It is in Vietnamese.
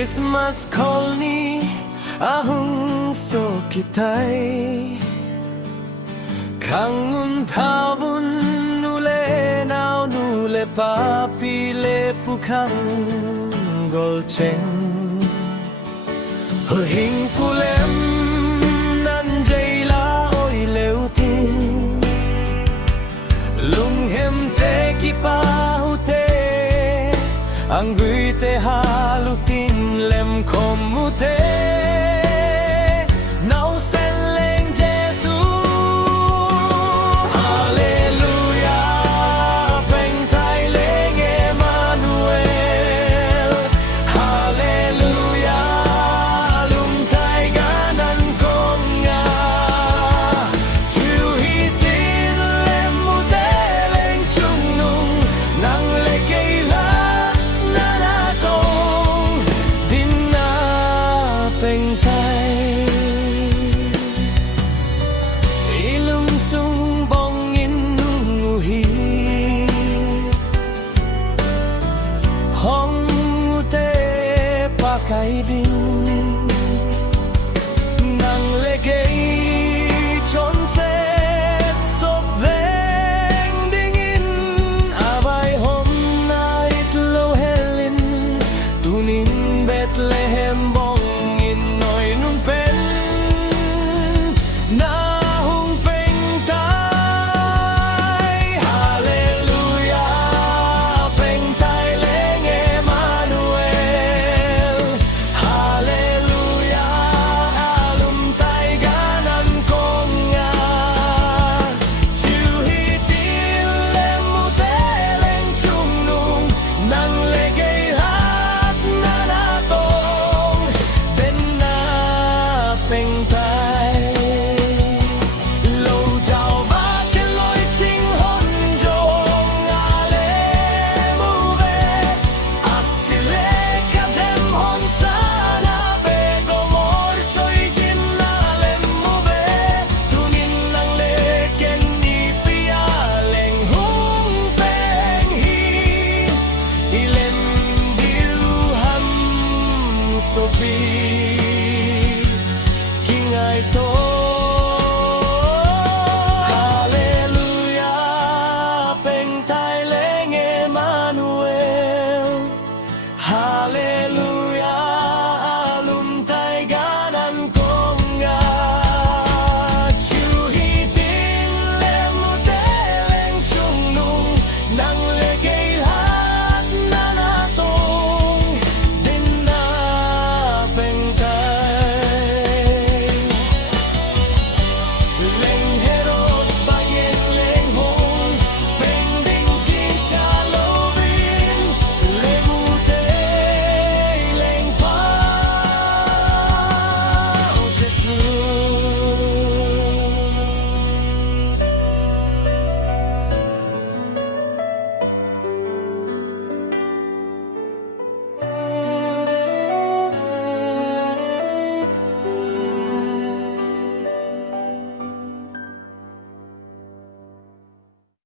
Christmas kolni ahung so kitai Kangun tawun nule nao nule papi le pukang golcheng Hing pulem nan jay la oi leu tin Lung hem te ki pa hu te Ang gui te halutin lem kom mu te Nau sen leng Jesu Hallelujah Beng tai leng Emmanuel Hallelujah Lung tai ganan kom nga Chu hi tin lem mu te leng chung nung Nang le kay la na na tong Din na peng